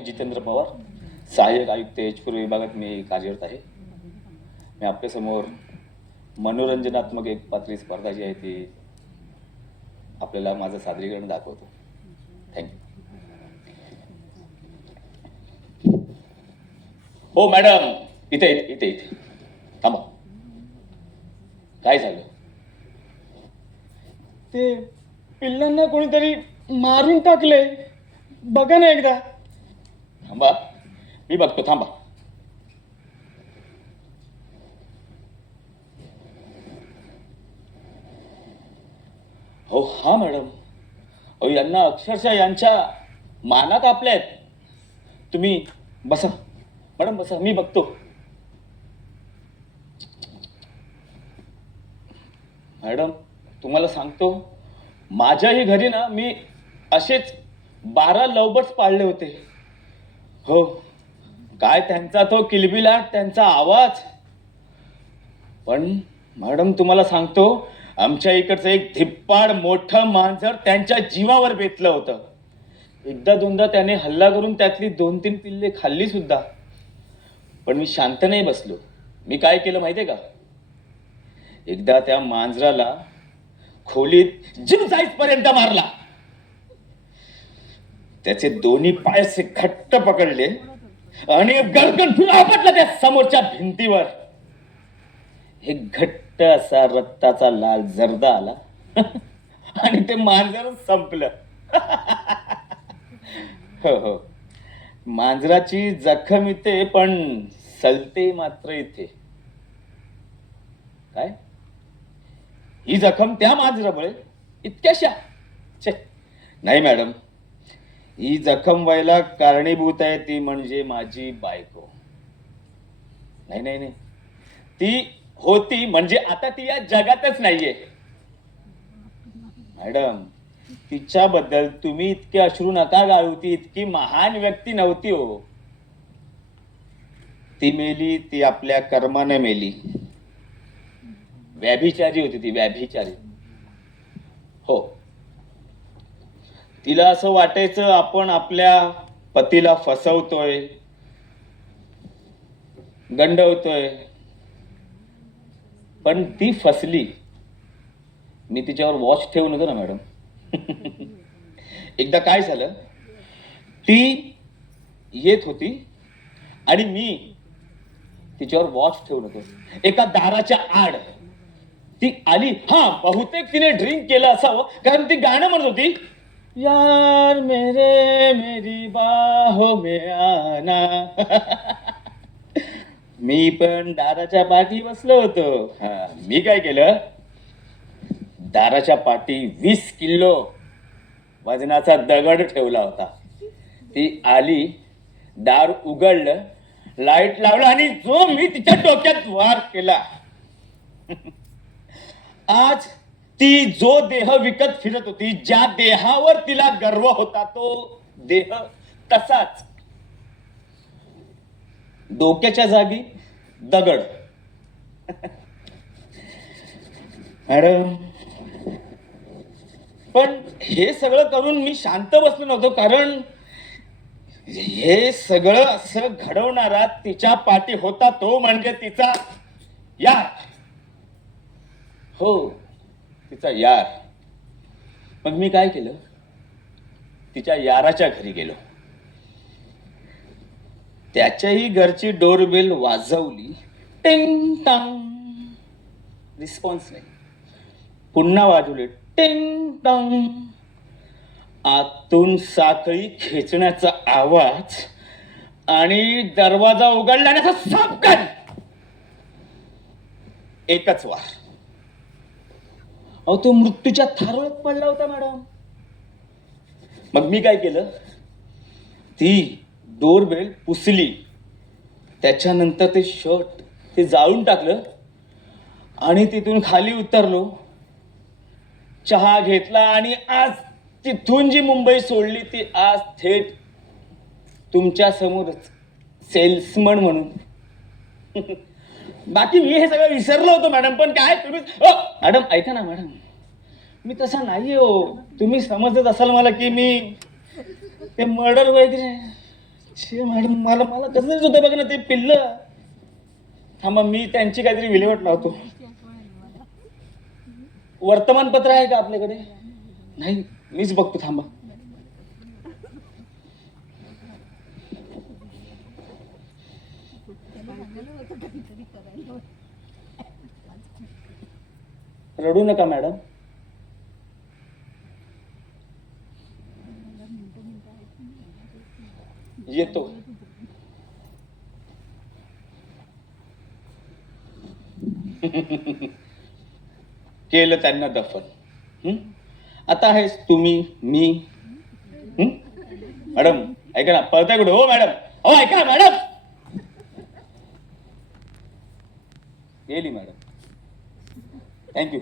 जितेंद्र पवार, सहाय्यक आयुक्त एचपूर विभागात मी कार्यरत आहे. मी आपल्यासमोर मनोरंजनात्मक एक पातळी स्पर्धा जी आहे ती आपल्याला माझं सादरीकरण दाखवतो. थँक्यू. हो मॅडम, इथे इथे इथे इथे थांबा. काय झालं? ते पिल्लांना कोणीतरी मारून टाकले, बघा ना एकदा. थांबा, मी बघतो. थांबा. हो हा मॅडम, अहो यांना अक्षरशः यांच्या माना कापल्यात. तुम्ही बसा मॅडम, बसा, मी बघतो. मॅडम तुम्हाला सांगतो, माझ्याही घरी ना मी असेच 12 लवबर्ड्स पाळले होते. हो, काय त्यांचा तो किलबिलाट, त्यांचा आवाज. पण मॅडम तुम्हाला सांगतो, आमच्या इकडचं एक धिप्पाड मोठं मांजर त्यांच्या जीवावर बेतलं होतं. एकदा दोनदा त्याने हल्ला करून त्यातली 2-3 पिल्ले खाल्ली सुद्धा. पण मी शांत नाही बसलो. मी काय केलं माहितीये का? एकदा त्या मांजराला खोलीत जीव जाईपर्यंत मारला. त्याचे दोन्ही पाय असे घट्ट पकडले आणि गरगन आपटला त्या समोरच्या भिंतीवर. एक घट्ट असा रक्ताचा लाल जर्दा आला आणि ते मांजर संपलं. हो हो, मांजराची जखम इथे, पण सलते मात्र इथे. काय? ही जखम त्या मांजरामुळे इतक्याशा? नाही मॅडम, ही जखम व्हायला कारणीभूत आहे ती म्हणजे माझी बायको. नाही नाही नाही, ती होती म्हणजे आता ती या जगातच नाहीये. मॅडम तिच्याबद्दल तुम्ही इतके अश्रू नका गाळू. ती इतकी महान व्यक्ती नव्हती हो. ती मेली, ती आपल्या कर्माने मेली. व्याभिचारी होती ती, व्याभिचारी. हो, तिला असं वाटायचं आपण आपल्या पतीला फसवतोय, गंडवतोय. पण ती फसली. मी तिच्यावर वॉच ठेवून होतो ना मॅडम. एकदा काय झालं, ती येत होती आणि मी तिच्यावर वॉच ठेवून होतो. एका दाराच्या आड ती आली. हा, बहुतेक तिने ड्रिंक केलं असावं, कारण ती गाणं म्हणत होती, यार मेरे मेरी बाहों में आना. मी पण दाराच्या पाठी बसलो होतो. हा, मी काय केलं, दाराच्या पाठी 20 किलो वजनाचा दगड ठेवला होता. ती आली, दार उघडलं, लाईट लावला आणि जो मी तिच्या डोक्यात वार केला. आज ती जो देह विकत फिरत होती, ज्या देहावर तिला गर्व होता, तो देह तसाच डोक्याच्या जागी दगड. मॅडम, पण हे सगळं करून मी शांत बसलो नव्हतो, कारण हे सगळं असं घडवणारा तिच्या पाठी होता तो म्हणजे तिचा यार. हो, तिचा यार. मग मी काय केलं, तिच्या याराच्या घरी गेलो. त्याच्याही घरची डोरबेल वाजवली. टिंग टांग, रिस्पॉन्स नाही. पुन्हा वाजवली. टिंग टांग. आतून साखळी खेचण्याचा आवाज आणि दरवाजा उघडल्याने सबकन एकच वार. अहो, तो मृत्यूच्या थारोळ्यात पडला होता मॅडम. मग मी काय केलं, ती डोरबेल पुसली. त्याच्यानंतर ते शर्ट ते जाळून टाकलं आणि तिथून खाली उतरलो. चहा घेतला आणि आज तिथून जी मुंबई सोडली ती आज थेट तुमच्या समोरच सेल्समन म्हणून. बाकी मी हे सगळं विसरलो होतो मॅडम. पण काय तुम्ही, मॅडम ऐका ना मॅडम, मी तसा नाहीये हो. तुम्ही समजत असाल मला की मी ते मर्डर वगैरे शे मॅडम, मला मला कसं तरीच होतं बघा ना ते पिल्ल. थांबा, मी त्यांची काहीतरी विल्हेवाट लावतो. वर्तमानपत्र आहे का आपल्याकडे? नाही, मीच बघतो, थांबा. रडू नका मॅडम. येतो. केलं त्यांना दफन. आता आहेस तुम्ही, मी. मॅडम ऐका ना, पळताय कुठे? हो मॅडम, हो ऐका ना मॅडम. गेली मॅडम. थँक्यू.